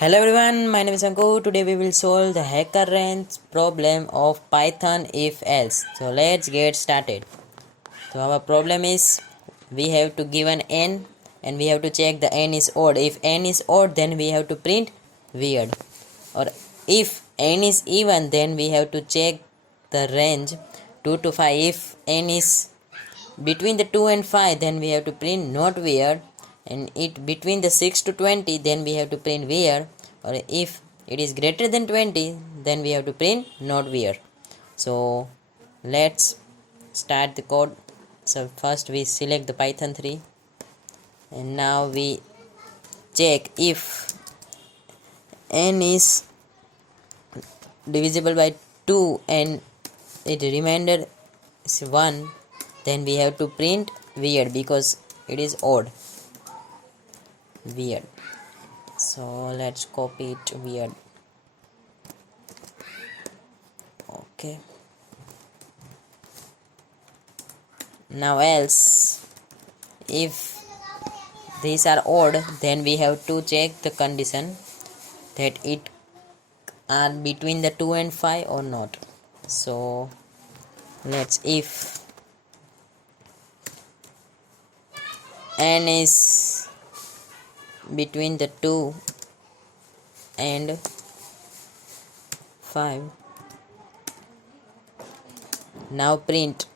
Hello everyone, my name is Anku. Today we will solve the Hackerrank problem of Python if else. So let's get started. So our problem is we have to give an n and we have to check the n is odd. If n is odd, then we have to print weird. Or if n is even, then we have to check the range 2 to 5. If n is between the 2 and 5, then we have to print not weird, and it between the 6 to 20, then we have to print weird, or if it is greater than 20, then we have to print not weird. So let's start the code. So first we select the Python 3, and now we check if n is divisible by 2 and it remainder is 1, then we have to print weird because it is odd. Weird. So let's copy it weird. Okay. Now else, if these are odd, then we have to check the condition that it are between the 2 and 5 or not. So let's if n is between the 2 and 5, now print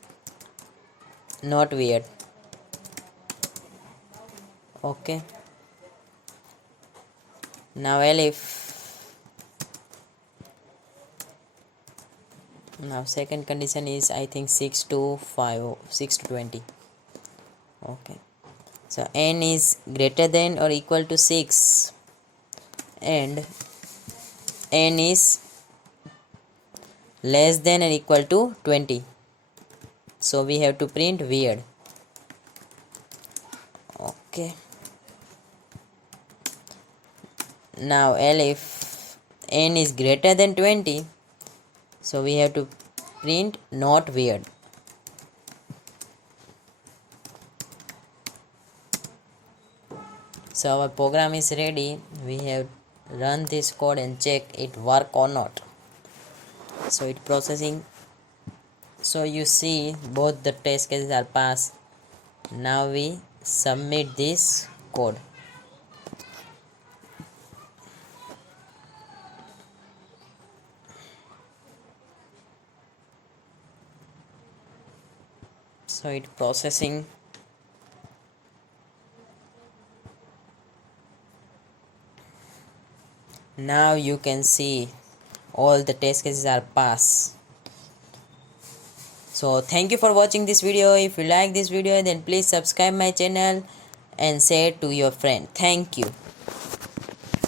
not weird. Okay. Now now second condition is I think 6 to 5, 6 to 20. Okay. So n is greater than or equal to 6 and n is less than or equal to 20. So we have to print weird. Okay. Now if n is greater than 20, so we have to print not weird. So our program is ready. We have run this code and check it work or not. So it processing. So you see both the test cases are passed. Now we submit this code. So it processing. Now you can see all the test cases are passed. So thank you for watching this video. If you like this video, then please subscribe my channel and share to your friend. Thank you.